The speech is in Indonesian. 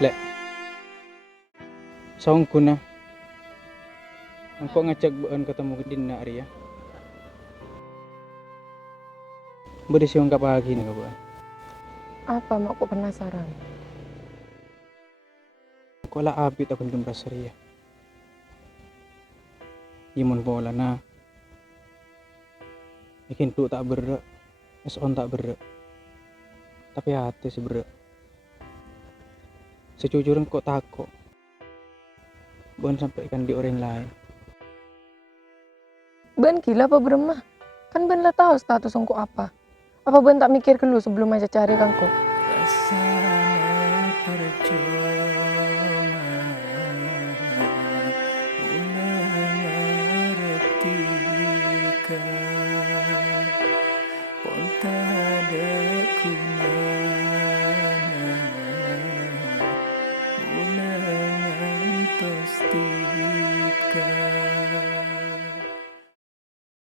Lek, saungku na. Angko ngajak buan ketemu din na Arya. Beri siung kapagi nih buan. Apa mak kok penasaran? Ko la abit ako dun Arya. Gimon bola na. Ikin tu tak berre. Es on tak berre. Tapi hati si berre. Sejujurnya kok takut. Buan sampaikan di orang lain. Ben gila apa beremah? Kan Ben lah tahu status engkau apa. Apa Ben tak mikir dulu sebelum aja cari kangko?